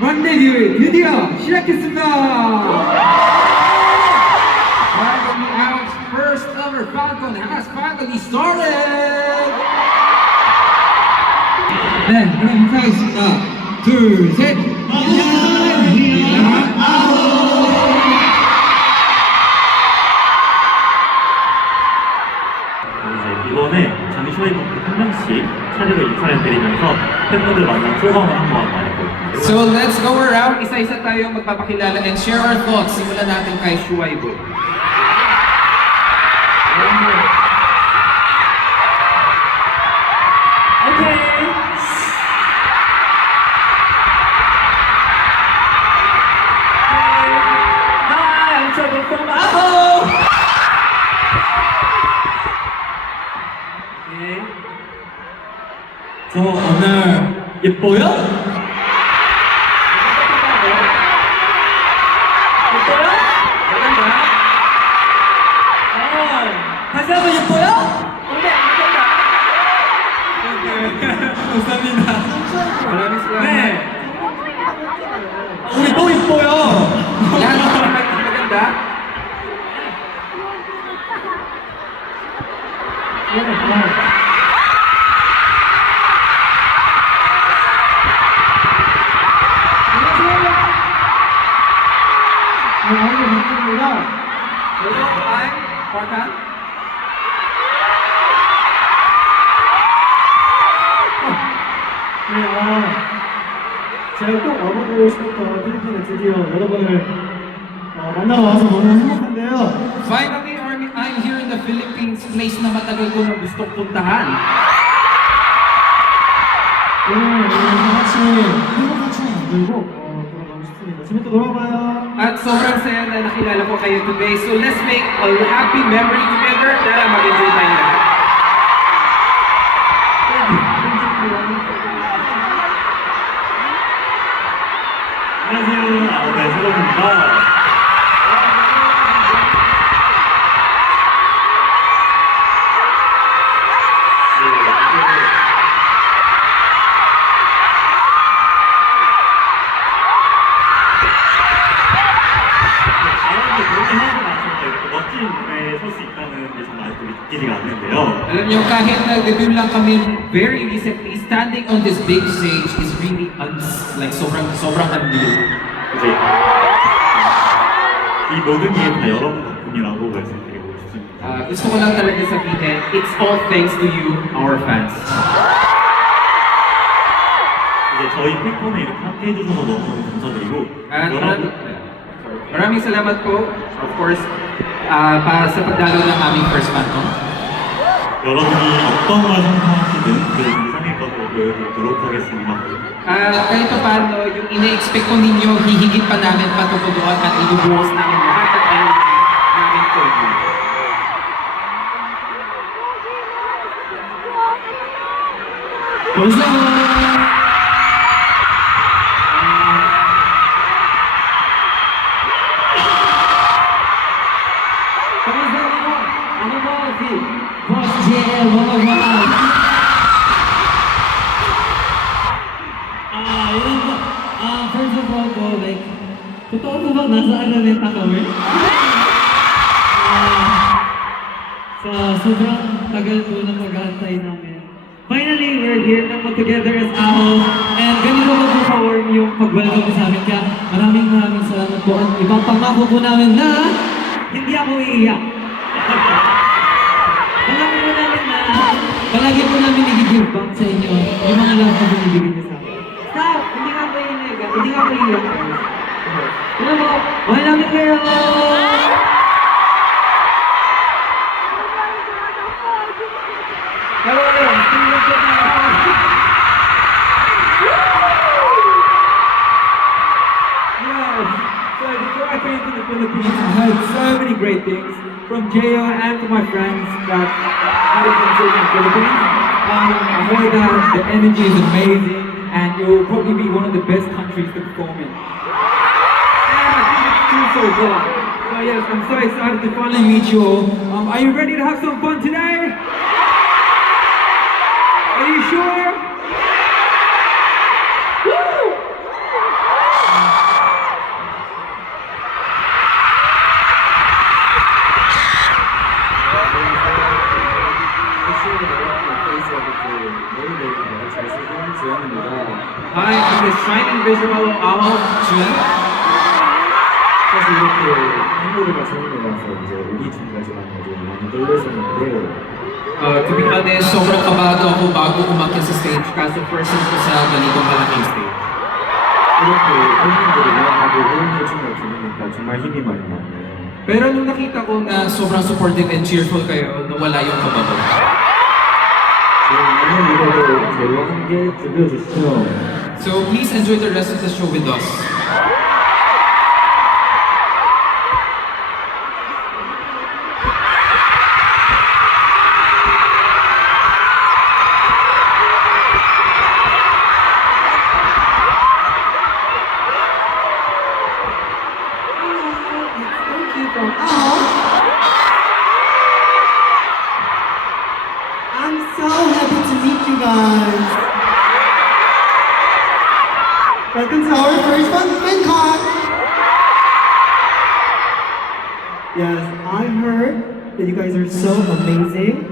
왕데뷔 드디어 시작했습니다. Finally, our first ever FanCon has finally started! 네, 그럼 인사하겠습니다. 둘, 셋. 이제 이번에 장쇼이분들 한 명씩 차례로 인사를 드리면서 팬분들 만나 소감을 한번 말해볼게요. So let's go around, isa-isa tayo magpapakilala and share our thoughts. Simulan natin kay Shuaibu. Okay. Hi, I'm Trevor from Aho. Okay. 저 오늘 예뻐요? 예뻐요? 다시 한번 예뻐요? 감사합니다. Maraming salamat. 네. 우리 또 예뻐요. Lahat ng maganda. Hello, I'm Farkan. 네, 제가 꼭 와보고 싶었던 필리핀에 드디어 여러분을 만나러 와서 너무 행복한데요. Finally, I'm here in the Philippines, place na matagal ko na gustong puntahan. 오늘 다 같이 행복한 시간 만들고 돌아가고 싶습니다. 재밌게 놀아봐요. At sobrang saya na nakilala ko kayo today. So let's make a happy memory together. Tara, mag-enjoy tayo lahat. 안녕하세요. 네, 서동입니다. 멋진 무대에 설 수 있다는 게 정말 아직도 믿기지가 않는데요. Alam niyo, kahit nag-debut lang kami very recently, standing on this big stage is really like sobrang unreal. 이제 이 모든 게 다 여러분 덕분이라고 말씀드리고 싶습니다. Gusto ko lang talaga sabihin, it's all thanks to you, our fans. 이제 저희 팬콘에 이렇게 함께 해주셔서 너무너무 감사드리고 At 여러분 maraming salamat po, of course, para sa pagdalo ng aming first FanCon. 여러분이 어떤 걸 생각하시든 그 이상의 것을 보여드리도록 하겠습니다. Kahit pa paano, yung ina-expect ko ninyo, hihigit pa namin patutuduan at ibubuhos namin lahat ng energy namin for you. 감사합니다. First of all po, like, totoo po ba nasa Araneta kami? Sa sobrang tagal po ng pag-aantay namin. Finally, we're here na po together as AHO. And ganito po ka-warm yung pag-welcome sa amin. Kaya maraming salamat po. At ipapangako po namin na hindi ako iiyak. Pangako po namin na palagi po namin i-give back sa inyo yung mga love na binibigyan niyo sa akin. Stop! Hindi nga po iiyak. Hindi nga po iiyak. Alam mo, mahal namin kayo! Hello! So before I came to the Philippines, I heard so many great things from JO and from my friends that had been in the Philippines. I heard that the energy is amazing and it will probably be one of the best countries to perform in. And I think it's too so far. So yes, I'm so excited to finally meet you all. Are you ready to have some fun today? Are you sure? Woo! 주현입니다. Hi, I'm the shining visual owl, Jun. 사실 이렇게 한국에 처음에 가서 이제 오기 전까지만 해도 많이 떨렸었는데 To be honest, sobrang kabado ako bago umakyat sa stage kaso first time ko sa ganitong malaking stage. 이렇게 팬분들이 응원하고 응원해주면 들으니까 정말 힘이 많이 나네요. Pero nung nakita ko na sobrang supportive and cheerful kayo, nawala yung kabado. 오늘 무대도 저희와 함께 즐겨주시죠. So please enjoy the rest of the show with us. Thank you from Al. I'm so happy to meet you guys. Welcome to our first FanCon. Yes, I heard that you guys are so amazing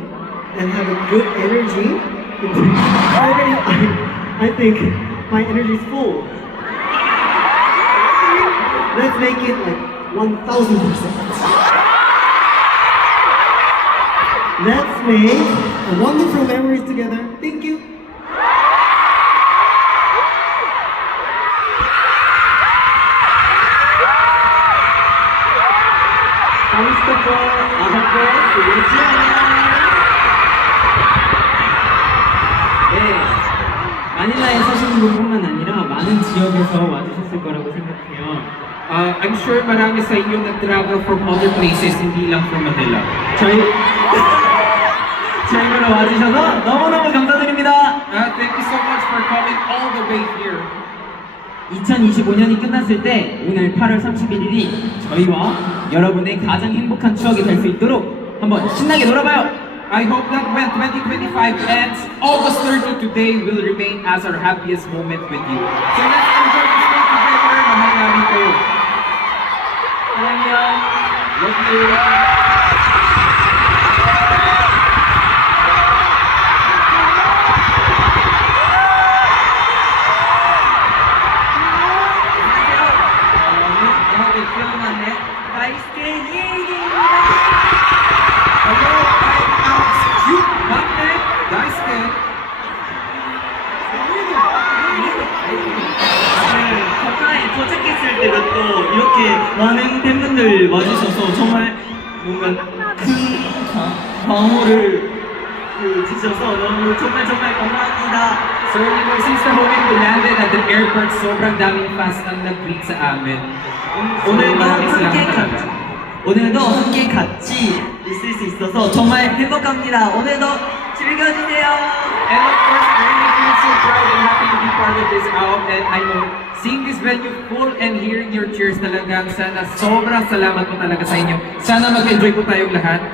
and have a good energy. Already, I think my energy is full. Let's make it like 1000%. Let's make wonderful memories together. Thank you. 마닐라에 사시는 분뿐만 아니라 많은 지역에서 와주셨을 거라고 생각해요. I'm sure marami sa inyo nag-travel from other places, hindi lang from Manila. 저희 보러 와주셔서 너무너무 감사드립니다. Thank you so much for coming all the way here. 2025년이 끝났을 때 오늘 8월 31일이 저희와 여러분의 가장 행복한 추억이 될 수 있도록 한번 신나게 놀아봐요. I hope that when 2025 ends, August 30 today will remain as our happiest moment with you. So let's enjoy this day together. Mahal namin kayo. 안녕. Love you. Hello, I'm Alex Q. 막내 다이스케. 첫날에 도착했을 때도 또 이렇게 많은 팬분들 와주셔서 정말 뭔가 큰 광호를 주셔서 너무 정말 감사합니다. So, since the moment we landed at the airport, sobrang daming fans ang nag-greet sa amin. 오늘도 함께 같이 있을 수 있어서 정말 행복합니다. 오늘도 즐겨주세요. And of course, I really feel so proud and happy to be part of this out. And I know, seeing this venue full and hearing your cheers talagang sana sobrang salamat po talaga sa inyo. Sana mag-enjoy po tayong lahat.